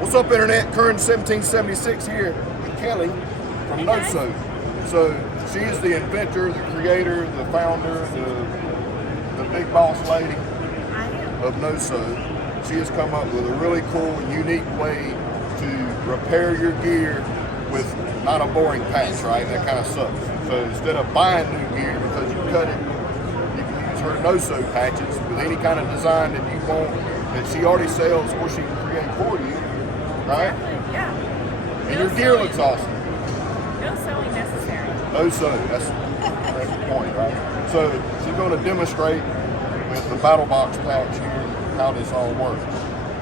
What's up, Internet? Current 1776 here with Kelly from Noso. So she is the inventor, the creator, the founder, the big boss lady of Noso. She has come up with a really cool, unique way to repair your gear with not a boring patch, right? That kind of sucks. So instead of buying new gear because you cut it, you can use her Noso patches with any kind of design that you want that she already sells or she can create for you, right? Exactly, yeah. And your gear looks awesome. No sewing necessary. No sewing, that's the point, right? So she's going to demonstrate with the BattlBox patch here how this all works.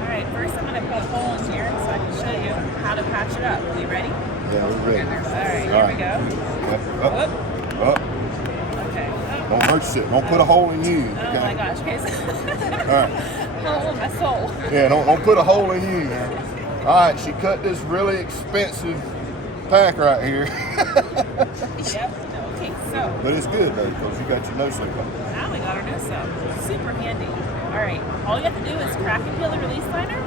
Alright, first I'm going to put a hole in here so I can show you how to patch it up. Are you ready? Yeah, we're ready. Alright, here we go. Yep. Up. Okay. Don't hurt shit. Don't put a hole in you. Oh my gosh, okay. Alright. Hole in my soul. Yeah, don't put a hole in you, man. Alright, she cut this really expensive pack right here. Yep. Okay, so. But it's good though, because you got your Noso covered. Now we got our Noso. Super handy. Alright, all you have to do is crack and peel the release liner,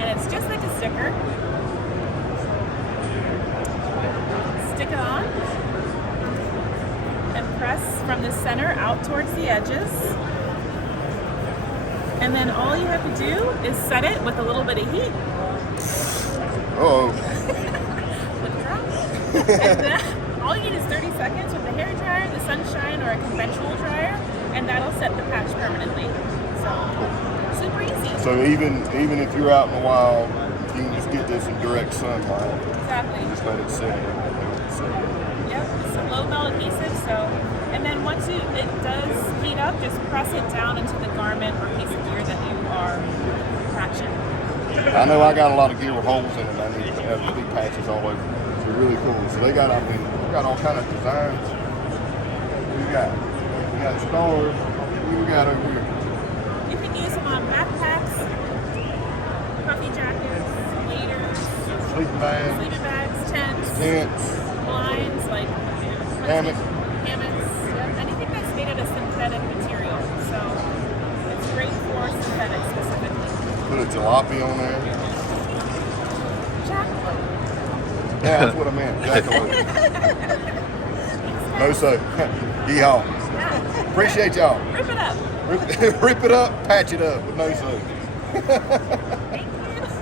and it's just like a sticker. Stick it on, and press from the center out towards the edges. And then all you have to do is set it with a little bit of heat. Uh-oh. And then all you need is 30 seconds with the hair dryer, the sunshine, or a conventional dryer, and that'll set the patch permanently. So, super easy. So even if you're out in the wild, you can just get this in direct sunlight. Exactly. Just let it set. Yep, it's a low melt adhesive, so, and then once it does heat up, just press it down into the garment or piece of gear that you are patching. I know I got a lot of gear with holes in it. I need to have big patches all over. So really cool. So they got, we got all kind of designs. What we got? We got stars. What we got over here? You can use them on backpacks, puffy jackets, waders, Sleeping bags. sleeping bags, tents, blinds, like Hammocks. Yep. Anything that's made out of synthetic material. So it's great for synthetic specifically. Put a jalopy on there. Jackalope. Yeah, that's what I meant. Jackalope. Noso. Yeehaw. Yeah. Appreciate y'all. Rip it up. Rip it up, patch it up with Noso. Thank you.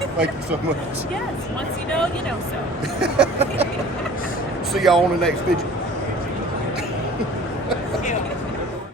Thank you so much. Yes, once you know so. See y'all on the next video.